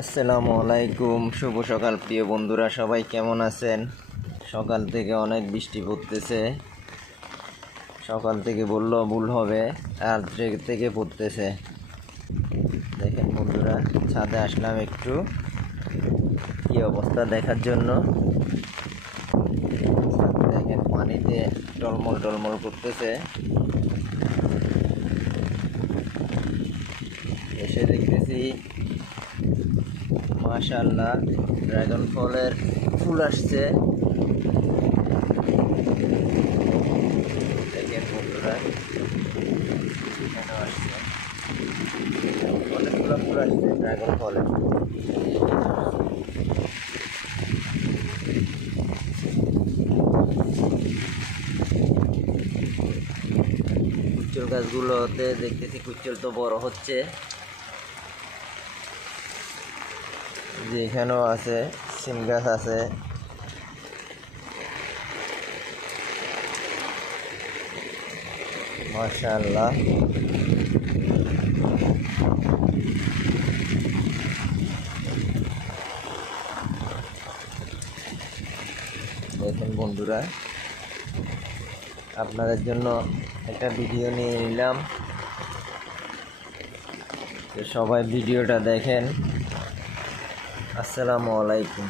আসসালামু আলাইকুম, শুভ সকাল প্রিয় বন্ধুরা, সবাই কেমন আছেন? সকাল থেকে অনেক বৃষ্টি পড়তেছে। সকাল থেকে বললেও ভুল হবে, আর থেকে পড়তেছে। দেখেন বন্ধুরা, ছাদে আসলাম একটু কি অবস্থা দেখার জন্য। দেখেন পানিতে টলমল টলমল করতেছে। এসে দেখতেছি মাশাআল্লাহ ড্রাগন ফলের ফুল আসছে। দেখেন বন্ধুরা, কেন আসছে, অনেকগুলো ফুল আসছে ড্রাগন ফলের। কুচল গাছগুলোতে দেখতেছি কুচল তো বড় হচ্ছে, যে এখানেও আছে, সিম গাছ আছে। মাশাআল্লাহ, দেখেন বন্ধুরা, আপনাদের জন্য একটা ভিডিও নিয়ে নিলাম, তো সবাই ভিডিওটা দেখেন। আসসালামু আলাইকুম।